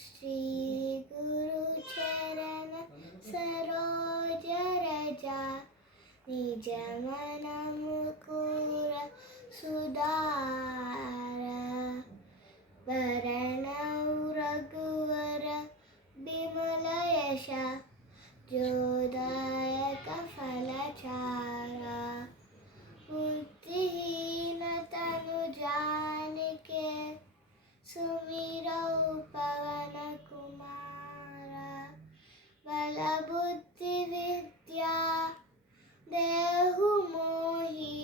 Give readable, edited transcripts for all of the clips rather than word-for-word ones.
श्री गुरु चरण सरोज रजा निज मन मुकुर सुधार वरणौ रघुवर बिमल यश जोदायक फलचारा बुद्धिहीन तनु जानिके सुमिरौ पवन कुमारा बल बुद्धि विद्या देहु मोहि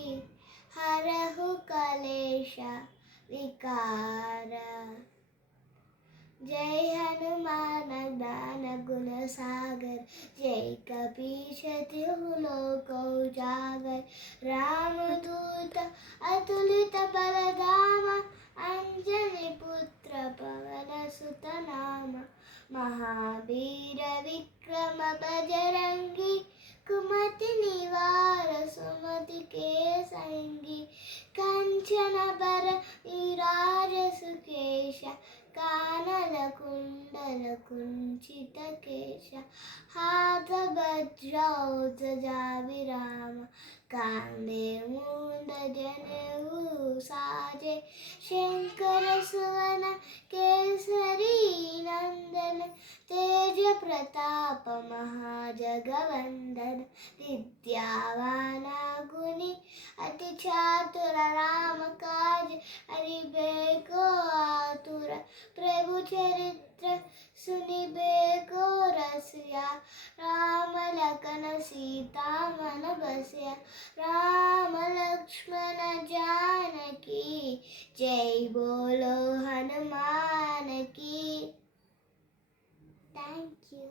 हरहु कलेश विकार जय हनुमान ज्ञान गुण सागर जय कपीश तिहु लोक उजागर रामदूत अतुलित बल धामा अंजनी पुत्र पवन सुत नामा महावीर विक्रम बजरंगी कुमति निवार सुमति के संगी कंचन बर विराज सुकेश कानन कुंडल कुंचित केश हाथ वज्रौ ध्वजा विराम कांधे मूंड जनेऊ साजे शंकर सुवन केसरी नंदन तेज प्रताप महाजगवंदन विद्यावान गुणी अति चातुर राम काज हरिबेको आतुर प्रभु चरित्र सुनिबेको रसिया राम लखन सीता मन बसिया राम लक्ष्मण जानकी जय बोलो हनुमान की। Thank you.